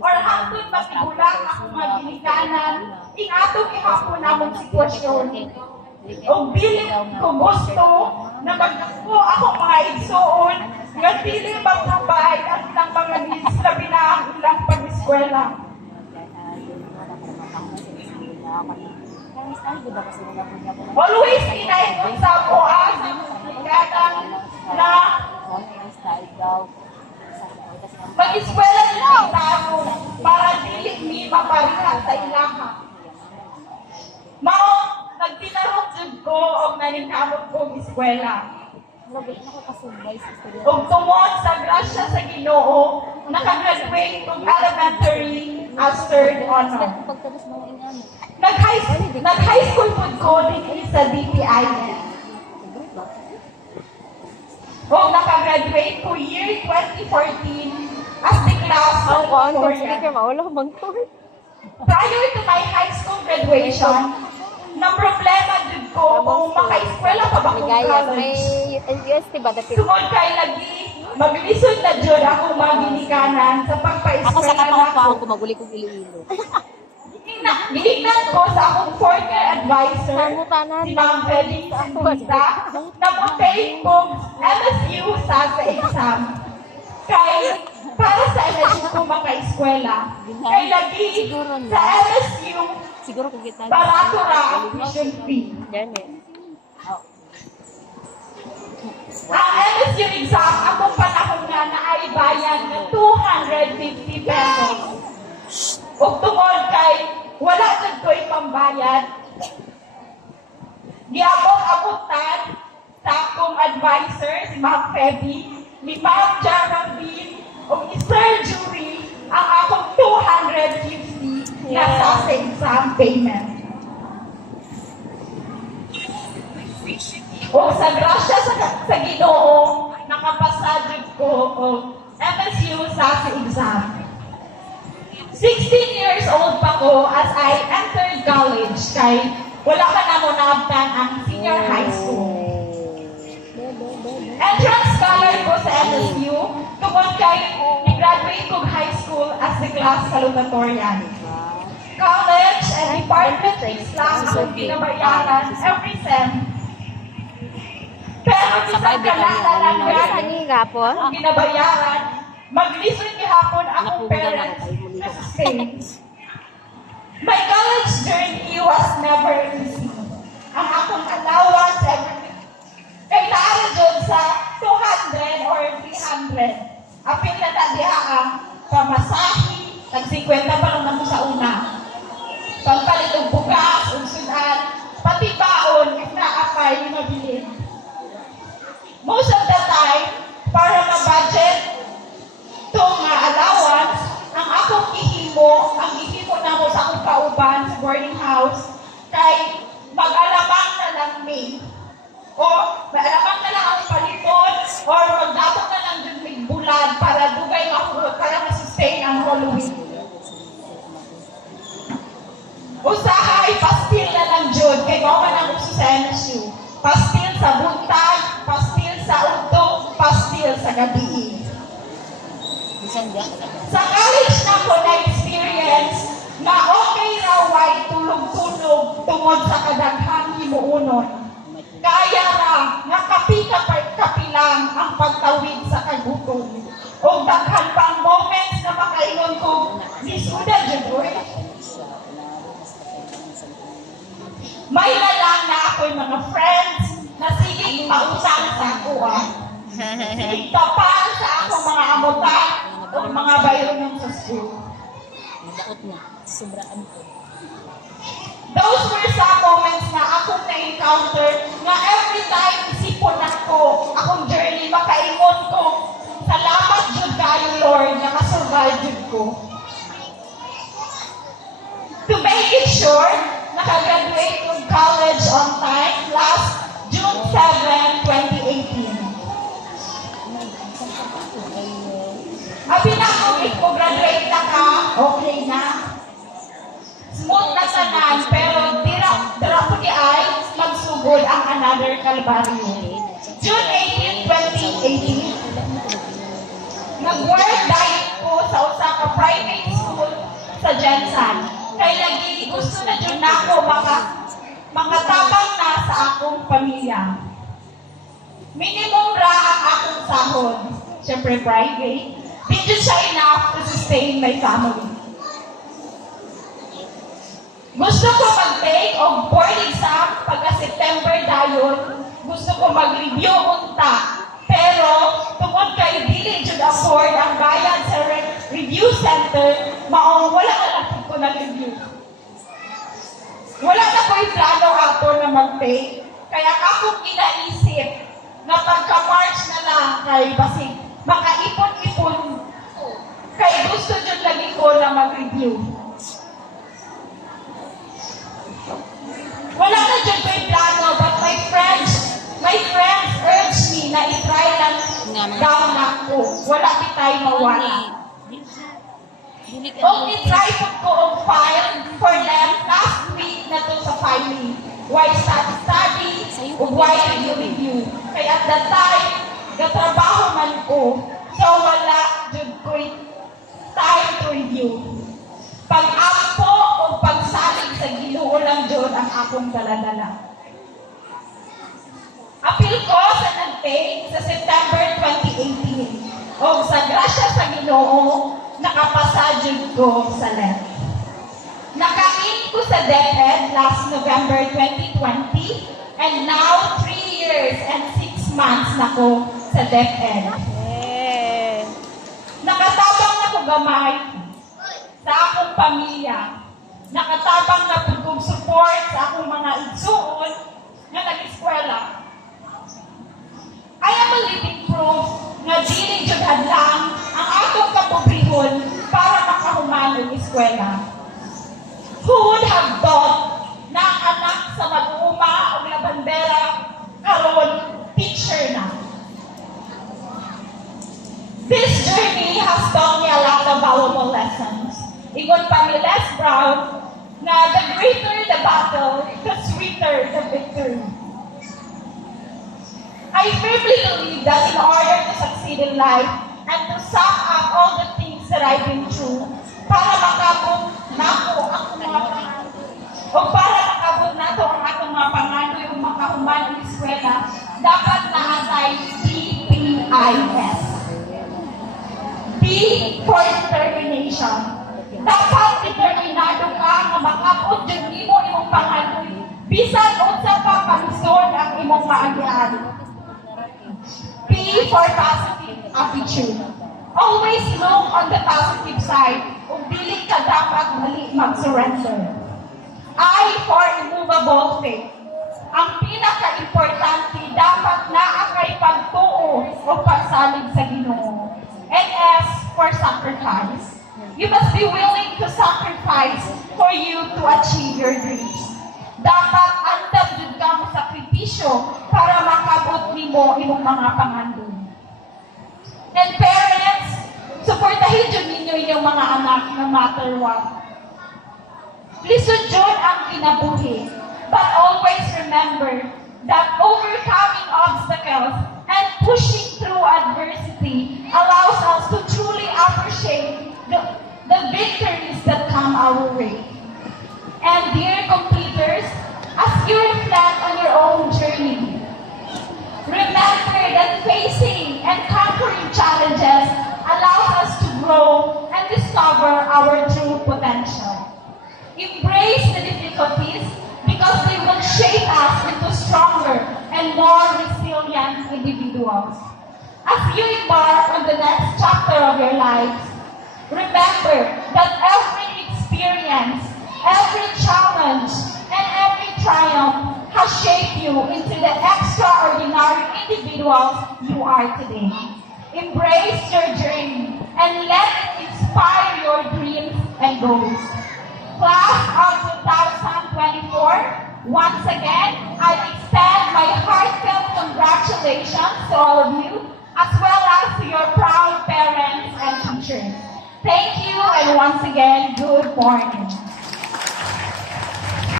or hangtod matigulang akong mga ginikanan, ing atong ihapon namong sitwasyon. O dili ko gusto na magdako akong mga igsoon nga dili mag-provide ang ilang mga needs na binaang ilang pag-eskwela. Always inaikot sa ako ang na mag-eskwela nila ang tao para dili mi maparihan sa ilaha. Mao, nagtinarong jud ko og naningkamot kong eskwela. Ug tungod sa grasya sa Ginoo, nakagraduate kong elementary as third honor. Nag-high school po ko din sa DPI. Ug nakagraduate ko year 2014 as the class valedictorian. Prior to my high school graduation, na problema din ko kung maka-eskwela pa ba kong college. Sumod kay lagi, maglisod na dyan ako mga ginikanan sa pagpa-eskwela na ako. Maguli kong Iloilo. Ginignan ko sa akong fourth year advisor, si Ma'am Felix Antuita, na puntayin kong MSU sa exam. Kay, para sa MSU ko maka-eskwela. Kay lagi, sa MSU, siguro kung kita barato ra ang tuition fee. Yan eh. Ang MSU exam, akong panahon nga na ay bayan ng 250 pesos. Ug tungod kay wala jud ko'y pambayad, giabot-abutan sa akong advisor, si Ma'am Feby, ni Ma'am Jarabin, ug ni Sir Jury, ang akong 250 na sa exam payment. O sa grasya sa Ginoo, nakapasa jud ko og MSU sa exam. 16 years old pa ko as I entered college kay wala ka na mo naabtan ang senior high school. Entrance scholar ko sa MSU tungod kay ni-graduate kong high school as the class salutatorian. College and department fees lang akong binabayaran every sem. Pero isang kalala lang ang binabayaran, mag-listen gihapon akong parents na sustain. My college journey was never easy. Ang akong allowance kay naara dyan sa 200 or 300. Apil na diha ang pamasahe, tag-50 pa lang naman sa una. Pagpalit ng bugas, unsudan, pati baon, if naapay, mabilin. Most of the time, para ma-budget itong allowance, ang akong ihimo na mo sa akong kauban sa boarding house, kay mag-alabang na lang me. O mag-alabang na lang ang paliton, or magdapat na lang dun may bulad para dugay mahurot, para masustain ang following. Usahay, pastil na lang dyan, kay baka nang uso sa MSU. Pastil sa buntag, pastil sa udto, pastil sa gabi. Sa college na ko na-experience na okay raw ay tulog-tulog tungod sa kadaghang himuunon. Kaya ra, nakapika-kapilang ang pagtawid sa kagutom. O daghan pang moments na makaingon ko, lisuda dyan, may nalang na ako'y mga friends na sige pautang sa ako. Sige tapal sa akong mga amutan o mga bayon sa school. Those were some moments na akong na-encounter na every time isipon ako, akong journey, makaingon ko, salamat jud kayo Lord, nakasurvive jud ko. To make it short, nakagraduate ng college on time last June 7, 2018. Abi na ko graduate na ka, okay na. Smooth na tanan, pero dira po di ay magsugod ang another Calvario. June 18, 2018, nag-work diet ko sa usa private school sa Jensan. Kaya lagi gusto na dyan ako mga tabang na sa akong pamilya. Minimum ra ang akong sahod. Siyempre private. Di dyan siya enough to sustain my family. Gusto ko mag-take o board exam pagka September dayon. Gusto ko mag-review unta. Pero, tungkol kay dili jud afford ang bayad sa review center, maong wala na lang ko na review. Wala na ko'y plano ato na mag-take. Kaya akong inaisip na pagka-March na lang kay basig, makaipon-ipon kay gusto jud lagi ko na mag-review. Wala na dyan ko'y plano, but my friends urged me na i-try lang daw na ko. Wala kita'y mawala. O i-try ko ang file for them last week na to sa filing. Why study, o why review. Kaya at that time, gatrabaho man ko. So wala dyan ko'y time to review. Pag-ampo o pagsalig sa Ginoo lang dyan ang akong daladala. Apil ko sa nag-take sa September 2018 o sa grasya sa Ginoo, nakapasa dyan ko sa LEP. Nakain ko sa DepEd last November 2020 and now 3 years and 6 months na ko sa DepEd. Nakatabang na ko gamay sa akong pamilya. Nakatabang na pagkong support sa akong mga igsuon na nag-eskwela. I am a living proof na dili jud hadlang ang atong kapobrehon para makahuman ang eskwela. Who would have thought na ang anak sa mag-uuma o labandera karon teacher na? This journey has taught me a lot of valuable lessons. Ingon pa ni Les Brown na the greater the battle, the sweeter the victory. I firmly believe that in order to succeed in life and to sum up all the things that I've been through, para makabot na ako ang mga pangalan, o para makabot na ako ang aking mga pangalan yung makahuman ng eskwela, dapat naatay DPIS. D for determination. Dapat determinado ka na makabot yung imong pangalan, bisan unsa pa pansod ang imong maagian. P for positive attitude. Always look on the positive side kung dili ka dapat mali mag-surrender. I for immovable faith. Ang pinaka-importante dapat naakay pagtuo o pagsalig sa Ginoo. And S for sacrifice. You must be willing to sacrifice for you to achieve your dreams. Dapat andam jud ka mo sakripisyo para makabot nimo imong mga pangandun. And parents, suportahin jud ninyo inyong mga anak no matter what. Lisod jud ang kinabuhi, but always remember that overcoming obstacles and pushing through adversity allows us to truly appreciate the victories that come our way. And dear completers, as you reflect on your own journey, remember that facing and conquering challenges allows us to grow and discover our true potential. Embrace the difficulties because they will shape us into stronger and more resilient individuals. As you embark on the next chapter of your lives, remember that every experience, every challenge, and every triumph has shaped you into the extraordinary individuals you are today. Embrace your journey and let it inspire your dreams and goals. Class of 2024, once again, I extend my heartfelt congratulations to all of you, as well as to your proud parents and teachers. Thank you, and once again, good morning.